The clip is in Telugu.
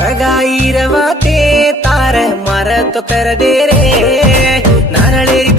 सगाई रवाते तार मार तो कर दे रे नारळेरी